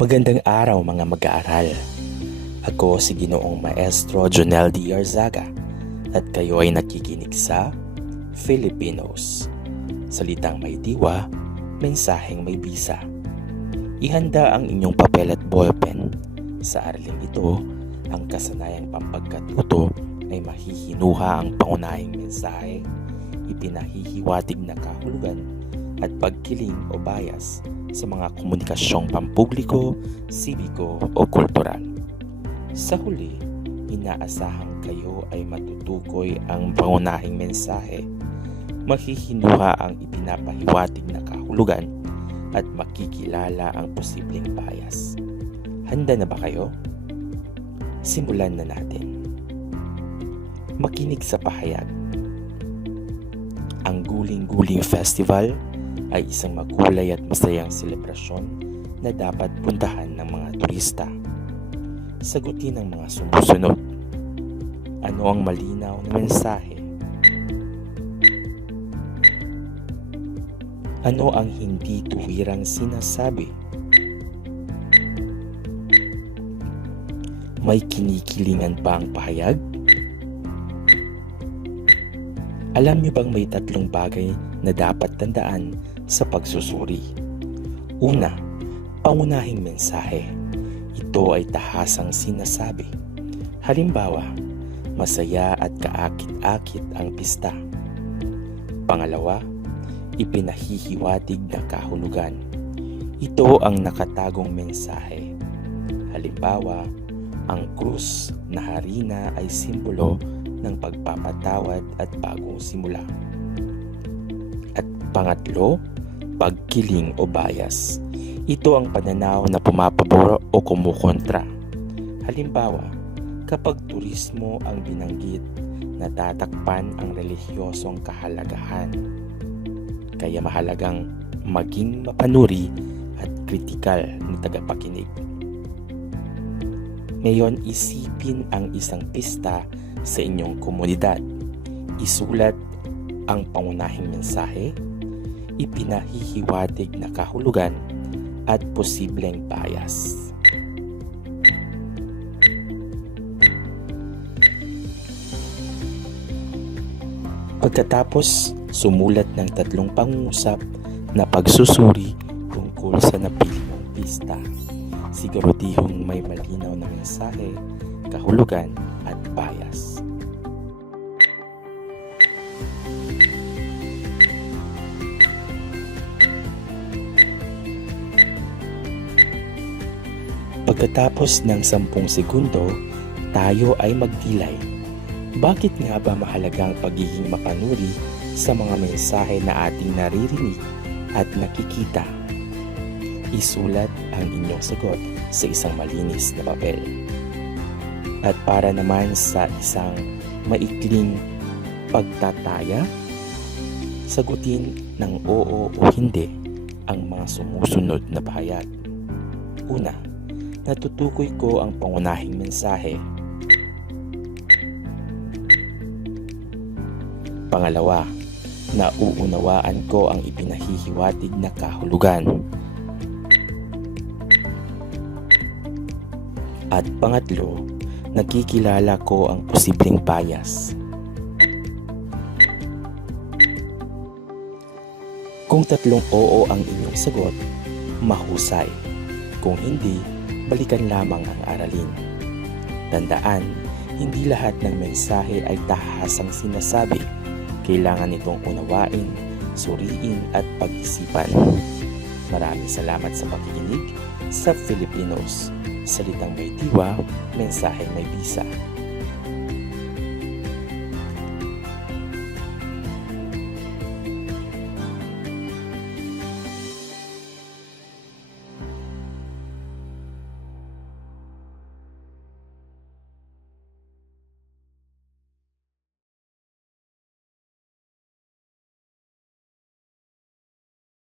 Magandang araw mga mag-aaral. Ako si Ginoong Maestro Jonel D. Arzaga at kayo ay nakikinig sa Filipinos. Salitang may diwa, mensaheng may bisa. Ihanda ang inyong papel at ballpen. Sa araling ito, ang kasanayang pampagkatuto ay mahihinuha ang pangunahing mensahe, ipinahihiwatig na kahulugan at pagkiling o bias sa mga komunikasyong pampubliko, sibiko o kultural. Sa huli, inaasahang kayo ay matutukoy ang pangunahing mensahe, mahihinuha ang ipinapahiwatig na kahulugan at makikilala ang posibleng bias. Handa na ba kayo? Simulan na natin. Makinig sa pahayag. Ang Guling-Guling Festival ay isang makulay at masayang selebrasyon na dapat puntahan ng mga turista. Sagutin ang mga sumusunod. Ano ang malinaw na mensahe? Ano ang hindi tuwirang sinasabi? May kinikilingan ba ang pahayag? Alam niyo bang may tatlong bagay na dapat tandaan sa pagsusuri? Una, pangunahing mensahe. Ito ay tahasang sinasabi. Halimbawa, masaya at kaakit-akit ang pista. Pangalawa, ipinahihiwatig na kahulugan. Ito ang nakatagong mensahe. Halimbawa, ang krus na harina ay simbolo ng pagpapatawad at bagong simula. At pangatlo, pagkiling o bias. Ito ang pananaw na pumapabor o kumukontra. Halimbawa, kapag turismo ang binanggit, natatakpan ang relihiyosong kahalagahan. Kaya mahalagang maging mapanuri at kritikal na tagapakinig. Ngayon, isipin ang isang pista sa inyong komunidad. Isulat ang pangunahing mensahe, ipinahihiwatig na kahulugan at posibleng bias. Pagkatapos, sumulat ng tatlong pangungusap na pagsusuri tungkol sa napili mong pista. Siguradihong may malinaw na mensahe, kahulugan at bias. Pagkatapos ng 10 segundo, tayo ay magdilay. Bakit nga ba mahalaga ang pagiging mapanuri sa mga mensahe na ating naririnig at nakikita? Isulat ang inyong sagot sa isang malinis na papel. At para naman sa isang maikling pagtataya, sagutin ng oo o hindi ang mga sumusunod na pahayag. Una, natutukoy ko ang pangunahing mensahe. Pangalawa, nauunawaan ko ang ipinahihiwatig na kahulugan. At pangatlo, nakikilala ko ang posibleng bias. Kung tatlong oo ang inyong sagot, mahusay. Kung hindi, balikan lamang ang aralin. Tandaan, hindi lahat ng mensahe ay tahasang sinasabi. Kailangan itong unawain, suriin at pag-isipan. Maraming salamat sa pakikinig sa Filipinos. Salitang may diwa, mensaheng may bisa.